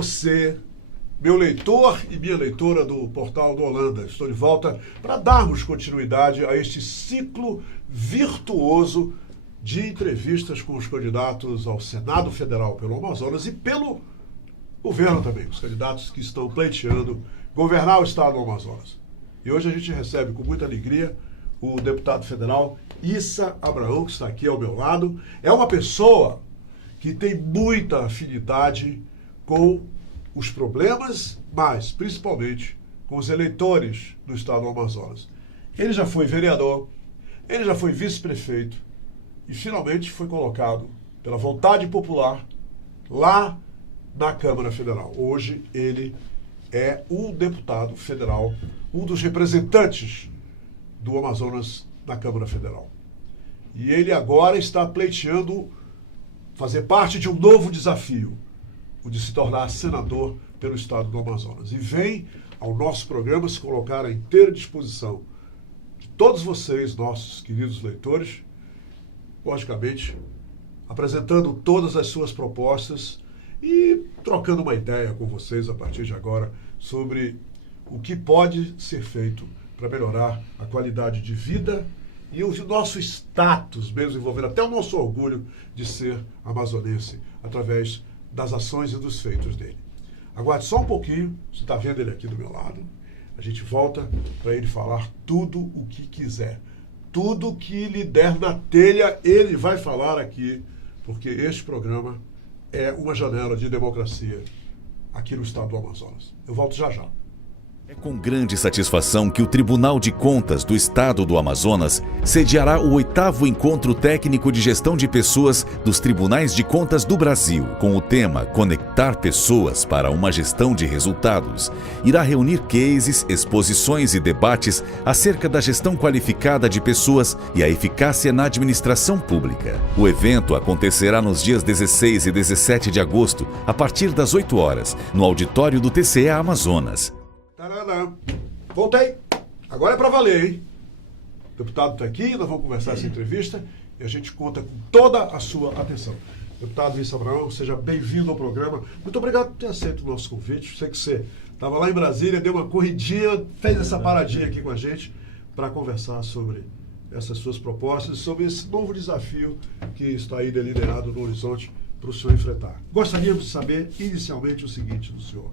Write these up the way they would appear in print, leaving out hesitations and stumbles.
você, meu leitor e minha leitora do Portal do Holanda. Estou de volta para darmos continuidade a este ciclo virtuoso de entrevistas com os candidatos ao Senado Federal pelo Amazonas e pelo governo também, os candidatos que estão pleiteando governar o estado do Amazonas. E hoje a gente recebe com muita alegria o deputado federal Issa Abraão, que está aqui ao meu lado. É uma pessoa que tem muita afinidade com os problemas, mas principalmente com os eleitores do estado do Amazonas. Ele já foi vereador, ele já foi vice-prefeito e finalmente foi colocado pela vontade popular lá na Câmara Federal. Hoje ele é um deputado federal, um dos representantes do Amazonas na Câmara Federal. E ele agora está pleiteando fazer parte de um novo desafio, o de se tornar senador pelo estado do Amazonas. E vem ao nosso programa se colocar à inteira disposição de todos vocês, nossos queridos leitores, logicamente, apresentando todas as suas propostas e trocando uma ideia com vocês a partir de agora sobre o que pode ser feito para melhorar a qualidade de vida e o nosso status, mesmo envolvendo até o nosso orgulho de ser amazonense, através das ações e dos feitos dele. Aguarde só um pouquinho, você está vendo ele aqui do meu lado, a gente volta para ele falar tudo o que quiser. Tudo que lhe der na telha, ele vai falar aqui, porque este programa é uma janela de democracia aqui no estado do Amazonas. Eu volto já já. É com grande satisfação que o Tribunal de Contas do Estado do Amazonas sediará o 8º Encontro Técnico de Gestão de Pessoas dos Tribunais de Contas do Brasil, com o tema Conectar Pessoas para uma Gestão de Resultados. Irá reunir cases, exposições e debates acerca da gestão qualificada de pessoas e a eficácia na administração pública. O evento acontecerá nos dias 16 e 17 de agosto, a partir das 8 horas, no auditório do TCE Amazonas. Tarará. Voltei. Agora é para valer, hein? O deputado está aqui, nós vamos conversar essa entrevista e a gente conta com toda a sua atenção. Deputado Issa Abraão, seja bem-vindo ao programa. Muito obrigado por ter aceito o nosso convite. Sei que você estava lá em Brasília, deu uma corridinha, fez essa paradinha aqui com a gente para conversar sobre essas suas propostas e sobre esse novo desafio que está aí delineado no horizonte para o senhor enfrentar. Gostaríamos de saber, inicialmente, o seguinte do senhor.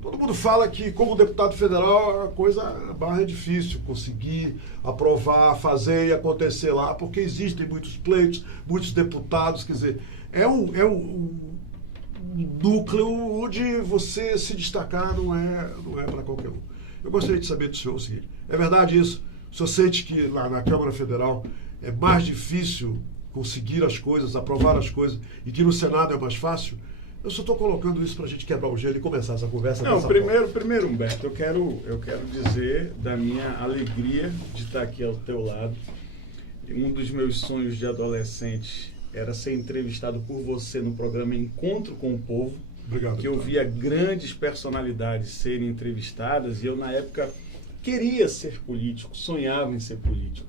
Todo mundo fala que, como deputado federal, a barra é difícil conseguir aprovar, fazer e acontecer lá, porque existem muitos pleitos, muitos deputados, quer dizer, é um núcleo onde você se destacar não é para qualquer um. Eu gostaria de saber do senhor o seguinte, é verdade isso? O senhor sente que lá na Câmara Federal é mais difícil conseguir as coisas, aprovar as coisas, e que no Senado é mais fácil? Eu só estou colocando isso para a gente quebrar o gelo e começar essa conversa. Não, primeiro, Humberto, eu quero dizer da minha alegria de estar aqui ao teu lado. Um dos meus sonhos de adolescente era ser entrevistado por você no programa Encontro com o Povo. Obrigado. Que eu via grandes personalidades serem entrevistadas e eu, na época, queria ser político, sonhava em ser político.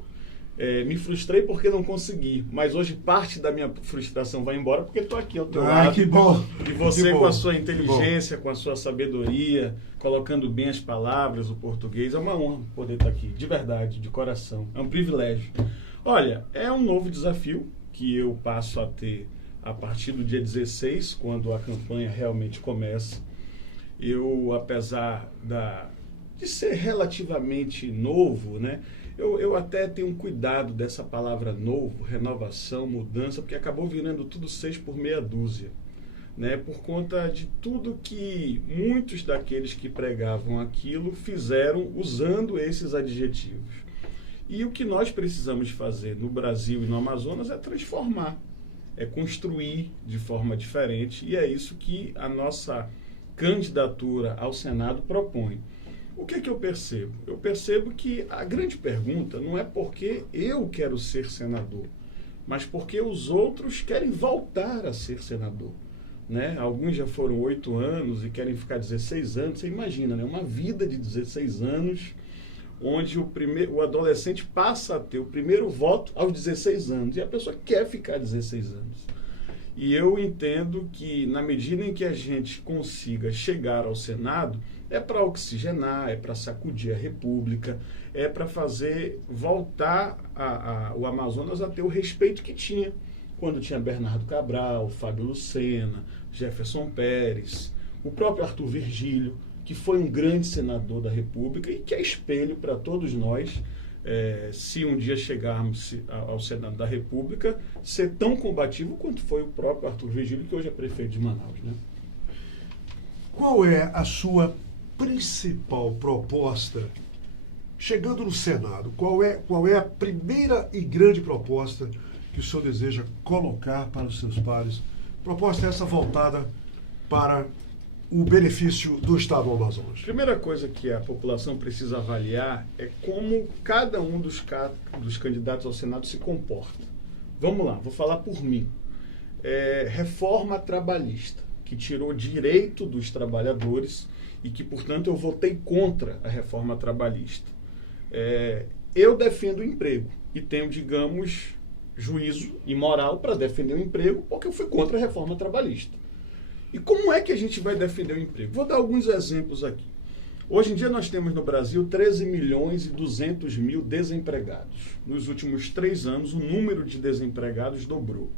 Me frustrei porque não consegui, mas hoje parte da minha frustração vai embora porque estou aqui ao teu lado. Que bom! E você, com a sua inteligência, com a sua sabedoria, colocando bem as palavras, o português, é uma honra poder estar aqui, de verdade, de coração. É um privilégio. Olha, é um novo desafio que eu passo a ter a partir do dia 16, quando a campanha realmente começa. Eu, apesar de ser relativamente novo, né? Eu até tenho um cuidado dessa palavra novo, renovação, mudança, porque acabou virando tudo 6 por meia dúzia, né? Por conta de tudo que muitos daqueles que pregavam aquilo fizeram usando esses adjetivos. E o que nós precisamos fazer no Brasil e no Amazonas é transformar, é construir de forma diferente, e é isso que a nossa candidatura ao Senado propõe. O que eu percebo? Eu percebo que a grande pergunta não é porque eu quero ser senador, mas porque os outros querem voltar a ser senador, né? Alguns já foram 8 anos e querem ficar 16 anos. Você imagina, né? Uma vida de 16 anos, onde o adolescente passa a ter o primeiro voto aos 16 anos, e a pessoa quer ficar 16 anos. E eu entendo que, na medida em que a gente consiga chegar ao Senado, é para oxigenar, é para sacudir a República, é para fazer voltar o Amazonas a ter o respeito que tinha quando tinha Bernardo Cabral, Fábio Lucena, Jefferson Pérez, o próprio Arthur Virgílio, que foi um grande senador da República e que é espelho para todos nós, se um dia chegarmos ao Senado da República, ser tão combativo quanto foi o próprio Arthur Virgílio, que hoje é prefeito de Manaus, né? Qual é a sua principal proposta chegando no Senado? Qual é a primeira e grande proposta que o senhor deseja colocar para os seus pares? Proposta essa voltada para o benefício do Estado do Amazonas. A primeira coisa que a população precisa avaliar é como cada um dos candidatos ao Senado se comporta. Vamos lá, vou falar por mim. Reforma trabalhista, que tirou direito dos trabalhadores e que, portanto, eu votei contra a reforma trabalhista. Eu defendo o emprego e tenho, digamos, juízo e moral para defender o emprego, porque eu fui contra a reforma trabalhista. E como é que a gente vai defender o emprego? Vou dar alguns exemplos aqui. Hoje em dia nós temos no Brasil 13.200.000 desempregados. Nos últimos 3 anos, o número de desempregados dobrou.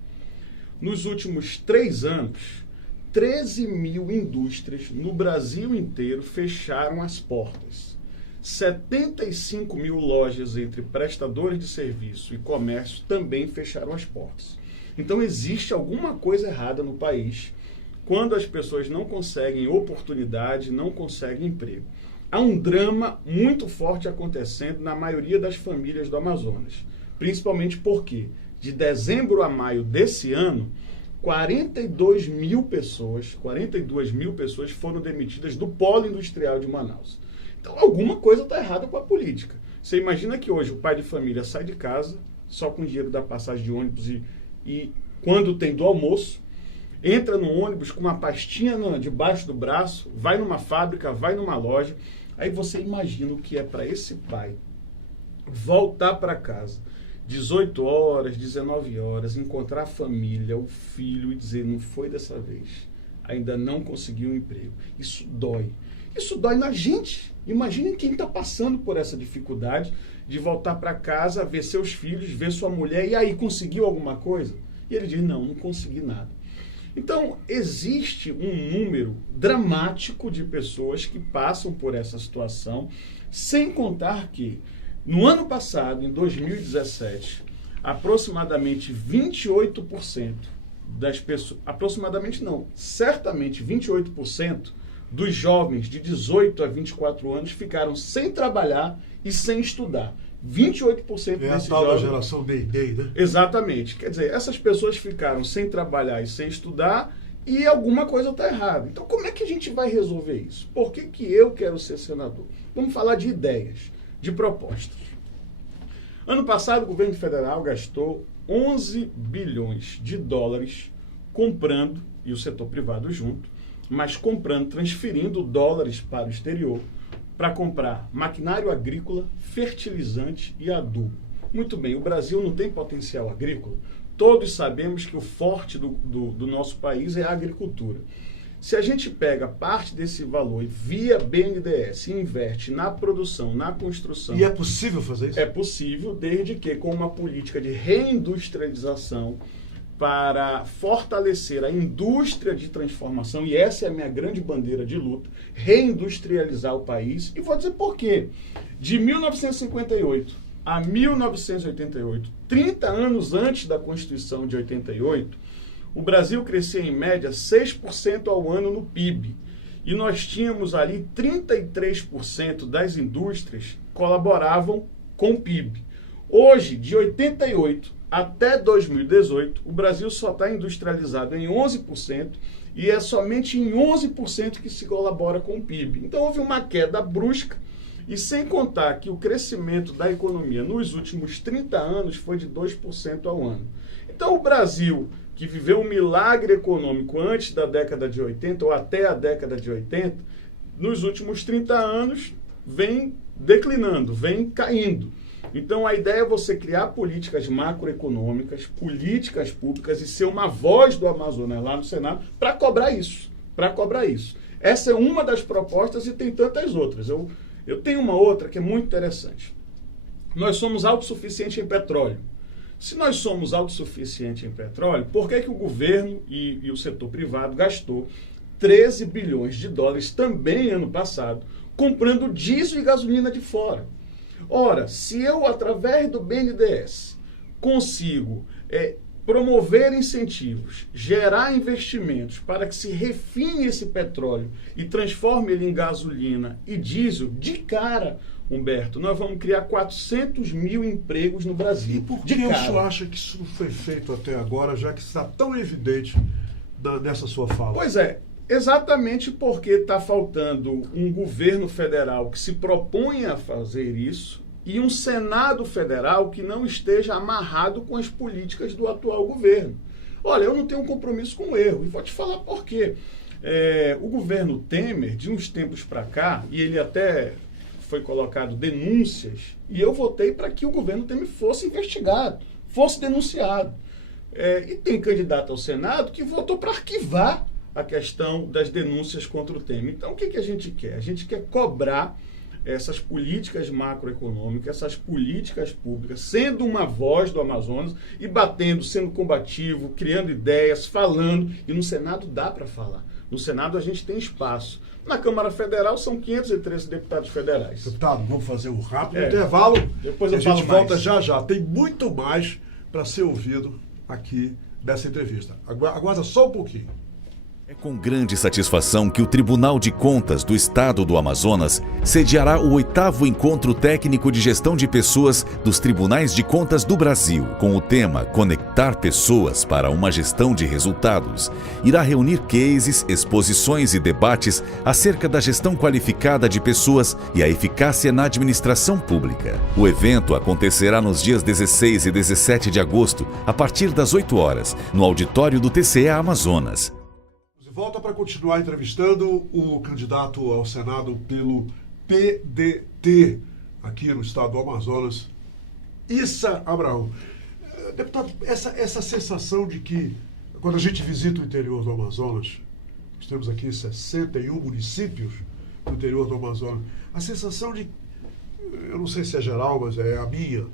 Nos últimos 3 anos, 13 mil indústrias no Brasil inteiro fecharam as portas. 75 mil lojas entre prestadores de serviço e comércio também fecharam as portas. Então existe alguma coisa errada no país quando as pessoas não conseguem oportunidade, não conseguem emprego. Há um drama muito forte acontecendo na maioria das famílias do Amazonas. Principalmente porque, de dezembro a maio desse ano, 42 mil pessoas foram demitidas do polo industrial de Manaus. Então alguma coisa está errada com a política. Você imagina que hoje o pai de família sai de casa só com o dinheiro da passagem de ônibus e quando tem do almoço, entra no ônibus com uma pastinha debaixo do braço, vai numa fábrica, vai numa loja. Aí você imagina o que é para esse pai voltar para casa, 18 horas, 19 horas, encontrar a família, o filho e dizer, não foi dessa vez, ainda não conseguiu um emprego. Isso dói. Isso dói na gente. Imaginem quem está passando por essa dificuldade de voltar para casa, ver seus filhos, ver sua mulher, e aí, conseguiu alguma coisa? E ele diz, não consegui nada. Então, existe um número dramático de pessoas que passam por essa situação, sem contar que, no ano passado, em 2017, aproximadamente 28% das pessoas, certamente 28% dos jovens de 18 a 24 anos ficaram sem trabalhar e sem estudar. 28% desses tal jovens... da geração Day, né? Exatamente. Quer dizer, essas pessoas ficaram sem trabalhar e sem estudar e alguma coisa está errada. Então, como é que a gente vai resolver isso? Por que eu quero ser senador? Vamos falar de ideias, de propostas. Ano passado, o governo federal gastou 11 bilhões de dólares comprando, e o setor privado junto, mas comprando, transferindo dólares para o exterior, para comprar maquinário agrícola, fertilizante e adubo. Muito bem, o Brasil não tem potencial agrícola. Todos sabemos que o forte do nosso país é a agricultura. Se a gente pega parte desse valor e via BNDES e inverte na produção, na construção... E é possível fazer isso? É possível, desde que com uma política de reindustrialização para fortalecer a indústria de transformação, e essa é a minha grande bandeira de luta, reindustrializar o país. E vou dizer por quê. De 1958 a 1988, 30 anos antes da Constituição de 88, o Brasil crescia em média 6% ao ano no PIB. E nós tínhamos ali 33% das indústrias colaboravam com o PIB. Hoje, de 88 até 2018, o Brasil só está industrializado em 11% e é somente em 11% que se colabora com o PIB. Então houve uma queda brusca e sem contar que o crescimento da economia nos últimos 30 anos foi de 2% ao ano. Então o Brasil, que viveu um milagre econômico antes da década de 80 ou até a década de 80, nos últimos 30 anos vem declinando, vem caindo. Então, a ideia é você criar políticas macroeconômicas, políticas públicas e ser uma voz do Amazonas lá no Senado para cobrar isso. Essa é uma das propostas e tem tantas outras. Eu tenho uma outra que é muito interessante. Nós somos autossuficientes em petróleo. Se nós somos autossuficientes em petróleo, por que o governo e o setor privado gastou 13 bilhões de dólares também ano passado comprando diesel e gasolina de fora? Ora, se eu, através do BNDES, consigo promover incentivos, gerar investimentos para que se refine esse petróleo e transforme ele em gasolina e diesel, de cara, Humberto, nós vamos criar 400 mil empregos no Brasil. E por que o senhor acha que isso não foi feito até agora, já que está tão evidente nessa sua fala? Pois é, exatamente porque está faltando um governo federal que se proponha a fazer isso e um Senado federal que não esteja amarrado com as políticas do atual governo. Olha, eu não tenho um compromisso com o erro, e vou te falar por quê. O governo Temer, de uns tempos para cá, e ele até foi colocado denúncias, e eu votei para que o governo Temer fosse investigado, fosse denunciado. E tem candidato ao Senado que votou para arquivar a questão das denúncias contra o Temer. Então, o que a gente quer? A gente quer cobrar essas políticas macroeconômicas, essas políticas públicas, sendo uma voz do Amazonas e batendo, sendo combativo, criando ideias, falando. E no Senado dá para falar. No Senado a gente tem espaço. Na Câmara Federal são 513 deputados federais. Deputado, vamos fazer um rápido intervalo. Depois a gente volta mais. já. Tem muito mais para ser ouvido aqui nessa entrevista. Aguarda só um pouquinho. É com grande satisfação que o Tribunal de Contas do Estado do Amazonas sediará o 8º Encontro Técnico de Gestão de Pessoas dos Tribunais de Contas do Brasil, com o tema Conectar Pessoas para uma Gestão de Resultados. Irá reunir cases, exposições e debates acerca da gestão qualificada de pessoas e a eficácia na administração pública. O evento acontecerá nos dias 16 e 17 de agosto, a partir das 8 horas, no auditório do TCE Amazonas. Volta para continuar entrevistando o candidato ao Senado pelo PDT, aqui no estado do Amazonas, Issa Abraão. Deputado, essa sensação de que, quando a gente visita o interior do Amazonas, nós temos aqui 61 municípios no interior do Amazonas, a sensação de, eu não sei se é geral, mas é a minha,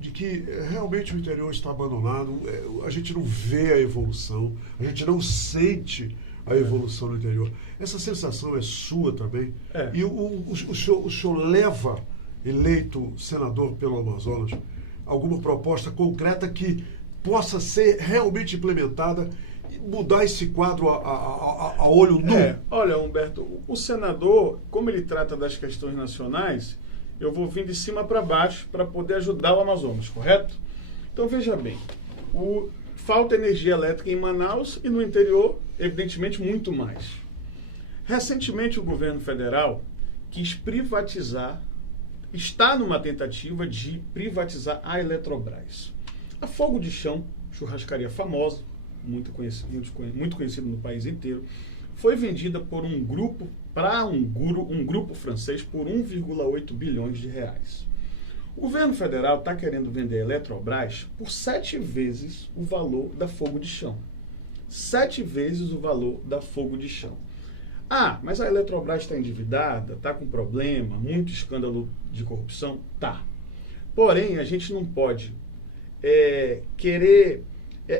de que realmente o interior está abandonado, a gente não vê a evolução, a gente não sente a evolução no interior. Essa sensação é sua também? E o senhor leva, eleito senador pelo Amazonas, alguma proposta concreta que possa ser realmente implementada e mudar esse quadro a olho nu? Olha, Humberto, o senador, como ele trata das questões nacionais, eu vou vir de cima para baixo para poder ajudar o Amazonas, correto? Então, veja bem, falta energia elétrica em Manaus e no interior, evidentemente, muito mais. Recentemente, o governo federal quis privatizar, está numa tentativa de privatizar a Eletrobras. A Fogo de Chão, churrascaria famosa, muito conhecido no país inteiro, foi vendida por um grupo para um grupo francês por 1,8 bilhões de reais. O governo federal está querendo vender a Eletrobras por 7 vezes o valor da Fogo de Chão. 7 vezes o valor da Fogo de Chão. Mas a Eletrobras está endividada, está com problema, muito escândalo de corrupção? Tá. Porém, a gente não pode querer...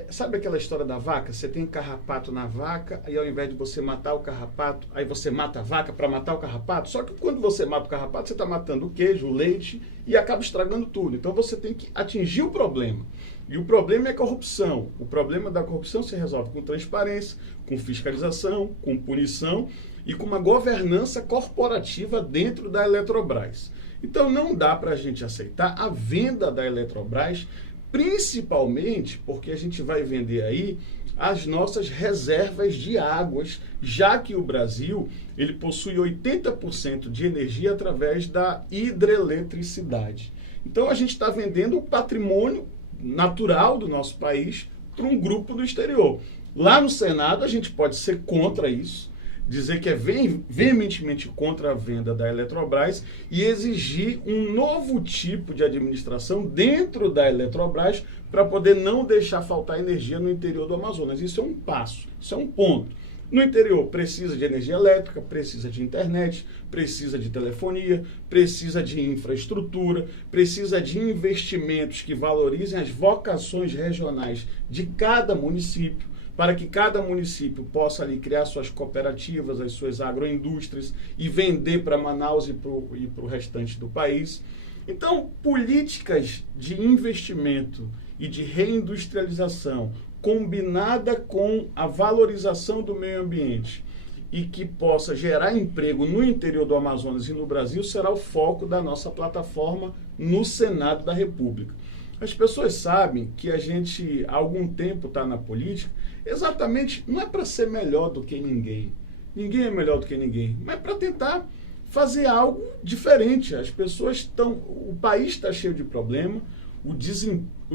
sabe aquela história da vaca? Você tem carrapato na vaca, e ao invés de você matar o carrapato, aí você mata a vaca para matar o carrapato. Só que quando você mata o carrapato, você está matando o queijo, o leite, e acaba estragando tudo. Então você tem que atingir o problema. E o problema é corrupção. O problema da corrupção se resolve com transparência, com fiscalização, com punição e com uma governança corporativa dentro da Eletrobras. Então não dá para a gente aceitar a venda da Eletrobras, principalmente porque a gente vai vender aí as nossas reservas de águas, já que o Brasil ele possui 80% de energia através da hidroeletricidade. Então a gente está vendendo o patrimônio natural do nosso país para um grupo do exterior. Lá no Senado a gente pode ser contra isso, dizer que é veementemente contra a venda da Eletrobras e exigir um novo tipo de administração dentro da Eletrobras para poder não deixar faltar energia no interior do Amazonas. Isso é um passo, isso é um ponto. No interior precisa de energia elétrica, precisa de internet, precisa de telefonia, precisa de infraestrutura, precisa de investimentos que valorizem as vocações regionais de cada município, para que cada município possa ali criar suas cooperativas, as suas agroindústrias e vender para Manaus e para o restante do país. Então, políticas de investimento e de reindustrialização combinada com a valorização do meio ambiente e que possa gerar emprego no interior do Amazonas e no Brasil será o foco da nossa plataforma no Senado da República. As pessoas sabem que a gente há algum tempo está na política, exatamente, não é para ser melhor do que ninguém. Ninguém é melhor do que ninguém, mas para tentar fazer algo diferente. As pessoas estão, o país está cheio de problema, o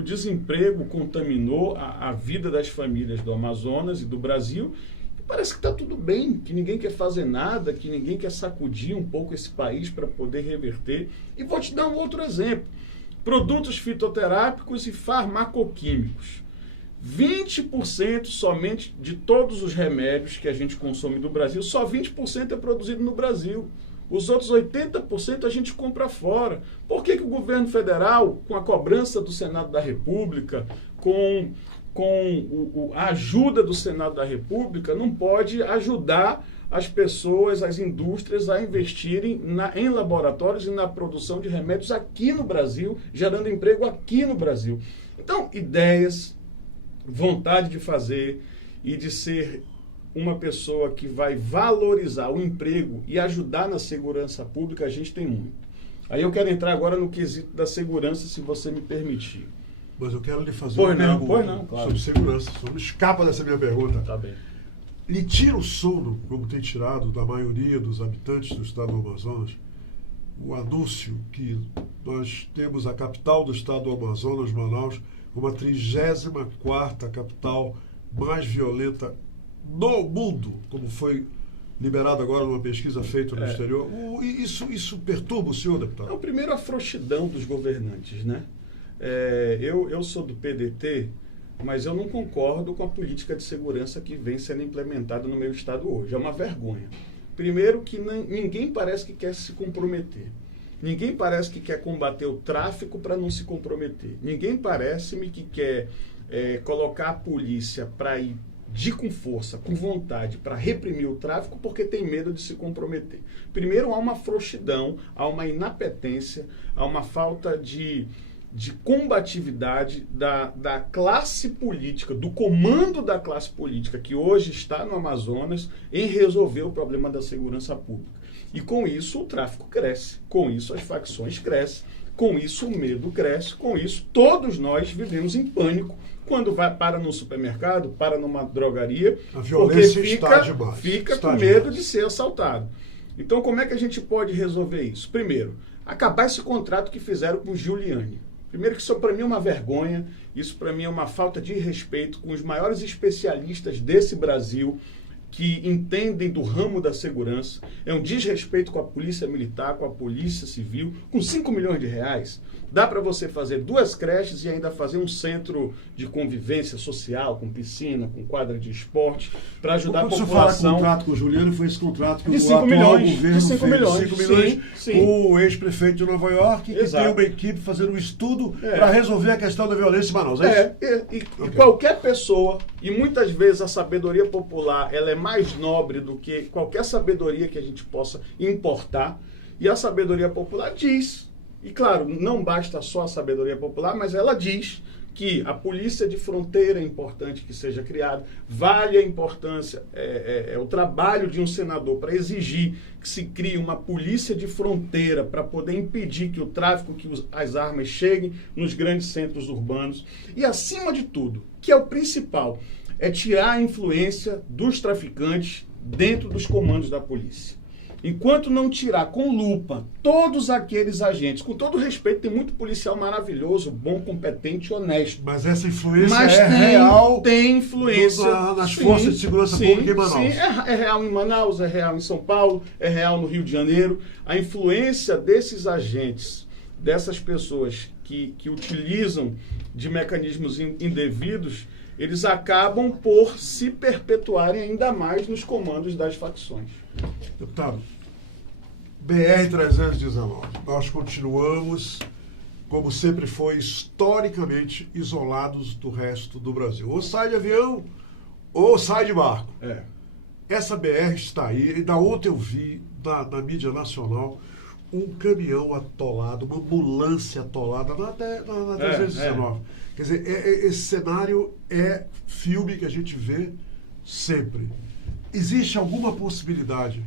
desemprego contaminou a vida das famílias do Amazonas e do Brasil. E parece que está tudo bem, que ninguém quer fazer nada, que ninguém quer sacudir um pouco esse país para poder reverter. E vou te dar um outro exemplo. Produtos fitoterápicos e farmacoquímicos. 20% somente de todos os remédios que a gente consome do Brasil, só 20% é produzido no Brasil. Os outros 80% a gente compra fora. Por que o governo federal, com a cobrança do Senado da República, com a ajuda do Senado da República, não pode ajudar as pessoas, as indústrias a investirem em laboratórios e na produção de remédios aqui no Brasil, gerando emprego aqui no Brasil? Então, ideias, vontade de fazer e de ser uma pessoa que vai valorizar o emprego e ajudar na segurança pública, a gente tem muito. Aí eu quero entrar agora no quesito da segurança, se você me permitir. Mas eu quero lhe fazer uma pergunta claro. sobre segurança. Não escapa dessa minha pergunta. Tá bem. Lhe tira o sono, como tem tirado da maioria dos habitantes do estado do Amazonas, o anúncio que nós temos a capital do estado do Amazonas, Manaus, como a 34ª capital mais violenta no mundo, como foi liberado agora numa pesquisa feita no exterior. Isso perturba o senhor, deputado? É o primeiro, a frouxidão dos governantes, né? Eu sou do PDT, mas eu não concordo com a política de segurança que vem sendo implementada no meu estado hoje. É uma vergonha. Primeiro que ninguém parece que quer se comprometer. Ninguém parece que quer combater o tráfico para não se comprometer. Ninguém parece-me que quer colocar a polícia para ir com força, com vontade, para reprimir o tráfico porque tem medo de se comprometer. Primeiro, há uma frouxidão, há uma inapetência, há uma falta de combatividade da classe política, do comando da classe política que hoje está no Amazonas em resolver o problema da segurança pública. E com isso o tráfico cresce, com isso as facções crescem, com isso o medo cresce, com isso todos nós vivemos em pânico quando para no supermercado, para numa drogaria, a violência fica com medo de ser assaltado. Então como é que a gente pode resolver isso? Primeiro, acabar esse contrato que fizeram com Giuliani. Primeiro que isso para mim é uma vergonha, isso para mim é uma falta de respeito com os maiores especialistas desse Brasil que entendem do ramo da segurança, é um desrespeito com a polícia militar, com a polícia civil, com 5 milhões de reais. Dá para você fazer 2 creches e ainda fazer um centro de convivência social, com piscina, com quadra de esporte, para ajudar a população. Quando você fala contrato com o Juliano, foi esse contrato que de o 5 atual milhões, governo de 5 fez, milhões, 5 milhões sim. Com o ex-prefeito de Nova York, que Exato. tem uma equipe fazendo um estudo para resolver a questão da violência em Manaus. E qualquer pessoa, e muitas vezes a sabedoria popular, ela é mais nobre do que qualquer sabedoria que a gente possa importar, e a sabedoria popular diz, e claro, não basta só a sabedoria popular, mas ela diz que a polícia de fronteira é importante que seja criada, vale a importância, o trabalho de um senador para exigir que se crie uma polícia de fronteira para poder impedir que o tráfico, que as armas cheguem nos grandes centros urbanos, e acima de tudo, que é o principal, é tirar a influência dos traficantes dentro dos comandos da polícia. enquanto não tirar com lupa todos aqueles agentes, com todo respeito, tem muito policial maravilhoso, bom, competente, honesto. Mas essa influência Mas real tem influência nas sim, forças de segurança pública em Manaus. Sim, é real em Manaus, é real em São Paulo, é real no Rio de Janeiro. A influência desses agentes, dessas pessoas que utilizam de mecanismos indevidos, eles acabam por se perpetuarem ainda mais nos comandos das facções. Deputado, BR-319, nós continuamos, como sempre foi, historicamente isolados do resto do Brasil. Ou sai de avião, ou sai de barco. Essa BR está aí, ainda ontem eu vi na mídia nacional um caminhão atolado, uma ambulância atolada na 319. Quer dizer, esse cenário é filme que a gente vê sempre. Existe alguma possibilidade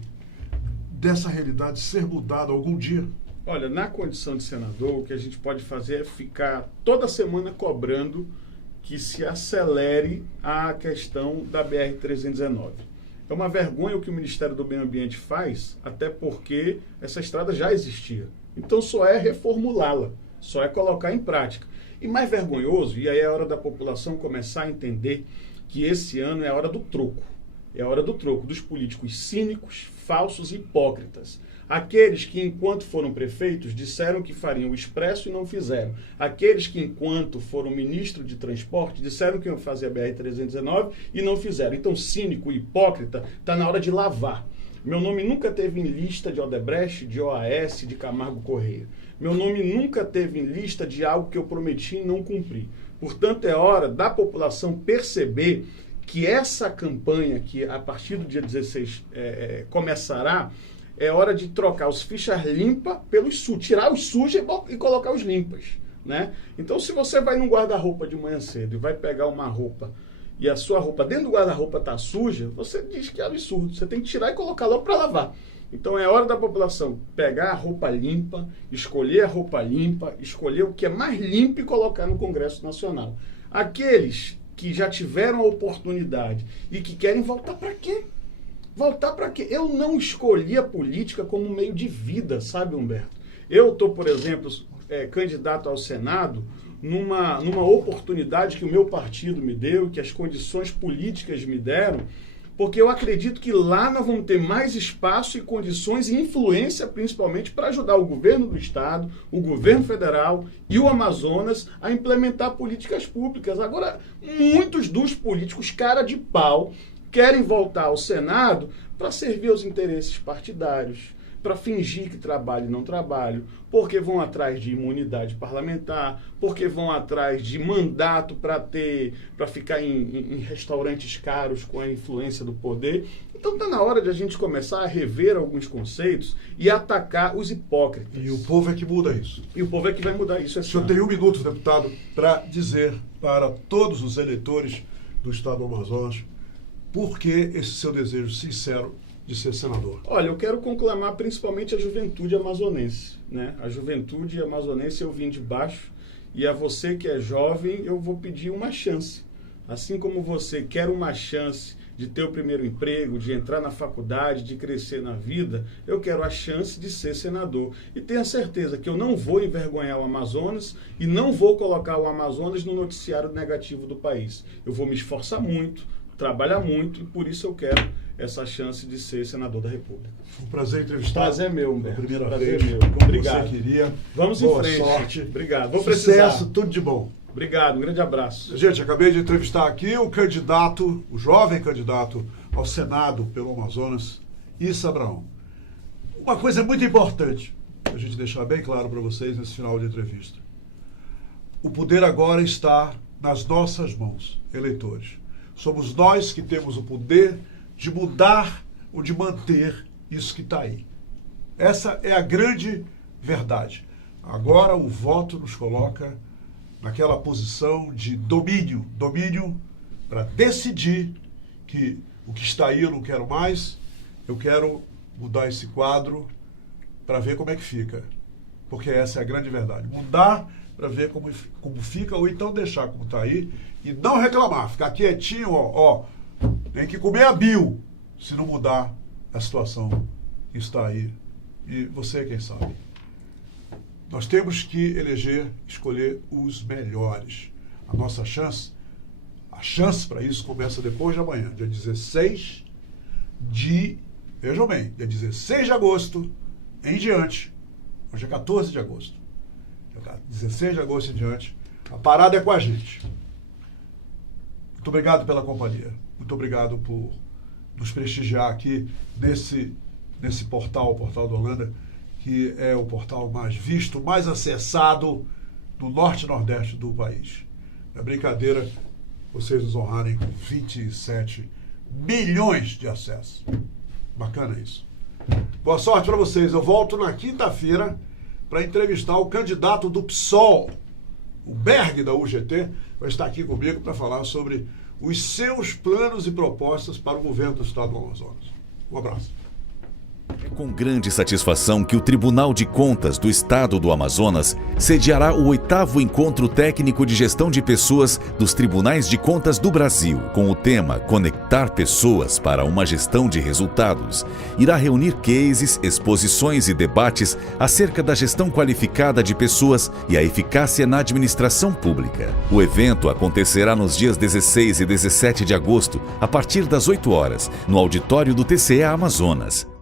dessa realidade ser mudada algum dia? Olha, na condição de senador, o que a gente pode fazer é ficar toda semana cobrando que se acelere a questão da BR-319. É uma vergonha o que o Ministério do Meio Ambiente faz, até porque essa estrada já existia. Então só é reformulá-la, só é colocar em prática. E mais vergonhoso, e aí é a hora da população começar a entender que esse ano é a hora do troco. É a hora do troco dos políticos cínicos, falsos e hipócritas. Aqueles que, enquanto foram prefeitos, disseram que fariam o expresso e não fizeram. Aqueles que, enquanto foram ministro de transporte, disseram que iam fazer a BR-319 e não fizeram. Então, cínico e hipócrita, está na hora de lavar. Meu nome nunca teve em lista de Odebrecht, de OAS, de Camargo Correia. Meu nome nunca teve em lista de algo que eu prometi e não cumpri. Portanto, é hora da população perceber que essa campanha, que a partir do dia 16 começará, é hora de trocar os fichas limpas pelos sujos, tirar os sujos e colocar os limpas, né? Então, se você vai num guarda-roupa de manhã cedo e vai pegar uma roupa e a sua roupa dentro do guarda-roupa está suja, você diz que é absurdo. Você tem que tirar e colocar logo para lavar. Então, é hora da população pegar a roupa limpa, escolher a roupa limpa, escolher o que é mais limpo e colocar no Congresso Nacional. Aqueles que já tiveram a oportunidade e que querem voltar para quê? Voltar para quê? Eu não escolhi a política como meio de vida, sabe, Humberto? Eu estou, por exemplo, candidato ao Senado numa oportunidade que o meu partido me deu, que as condições políticas me deram, porque eu acredito que lá nós vamos ter mais espaço e condições e influência, principalmente, para ajudar o governo do Estado, o governo federal e o Amazonas a implementar políticas públicas. Agora, muitos dos políticos, cara de pau, querem voltar ao Senado para servir aos interesses partidários, para fingir que trabalham e não trabalham, porque vão atrás de imunidade parlamentar, porque vão atrás de mandato para ficar em restaurantes caros com a influência do poder. Então está na hora de a gente começar a rever alguns conceitos e atacar os hipócritas. E o povo é que muda isso. E o povo é que vai mudar isso. O senhor tem 1 minuto, deputado, para dizer para todos os eleitores do Estado do Amazonas por que esse seu desejo sincero de ser senador? Olha, eu quero conclamar principalmente a juventude amazonense, né? A juventude amazonense eu vim de baixo e a você que é jovem eu vou pedir uma chance. Assim como você quer uma chance de ter o primeiro emprego, de entrar na faculdade, de crescer na vida, eu quero a chance de ser senador. E tenha certeza que eu não vou envergonhar o Amazonas e não vou colocar o Amazonas no noticiário negativo do país. Eu vou me esforçar muito, trabalhar muito e por isso eu quero essa chance de ser senador da República. Foi um prazer entrevistar. Prazer meu, Humberto. Primeira prazer vez, meu. como Obrigado. você queria. Vamos Boa em frente. sorte. Obrigado. Vou Sucesso, precisar. tudo de bom. Obrigado, um grande abraço. Gente, acabei de entrevistar aqui o candidato, o jovem candidato ao Senado pelo Amazonas, Issa Abraão. Uma coisa muito importante, a gente deixar bem claro para vocês nesse final de entrevista. O poder agora está nas nossas mãos, eleitores. Somos nós que temos o poder de mudar ou de manter isso que está aí. Essa é a grande verdade. Agora o voto nos coloca naquela posição de domínio para decidir que o que está aí eu não quero mais, eu quero mudar esse quadro para ver como é que fica. Porque essa é a grande verdade. Mudar para ver como fica, ou então deixar como está aí e não reclamar, ficar quietinho, tem que comer a bio se não mudar a situação está aí. E você, quem sabe? Nós temos que escolher os melhores. A nossa chance, a chance para isso começa depois de amanhã, dia 16 de... Vejam bem, dia 16 de agosto em diante. Hoje é 14 de agosto. 16 de agosto em diante. A parada é com a gente. Muito obrigado pela companhia. Muito obrigado por nos prestigiar aqui nesse portal, o Portal do Holanda, que é o portal mais visto, mais acessado do norte e nordeste do país. É brincadeira vocês nos honrarem com 27 milhões de acessos. Bacana isso. Boa sorte para vocês. Eu volto na quinta-feira para entrevistar o candidato do PSOL, o Berg da UGT, vai estar aqui comigo para falar sobre os seus planos e propostas para o governo do Estado do Amazonas. Um abraço. É com grande satisfação que o Tribunal de Contas do Estado do Amazonas sediará o 8º Encontro Técnico de Gestão de Pessoas dos Tribunais de Contas do Brasil, com o tema Conectar Pessoas para uma Gestão de Resultados. Irá reunir cases, exposições e debates acerca da gestão qualificada de pessoas e a eficácia na administração pública. O evento acontecerá nos dias 16 e 17 de agosto, a partir das 8 horas, no auditório do TCE Amazonas.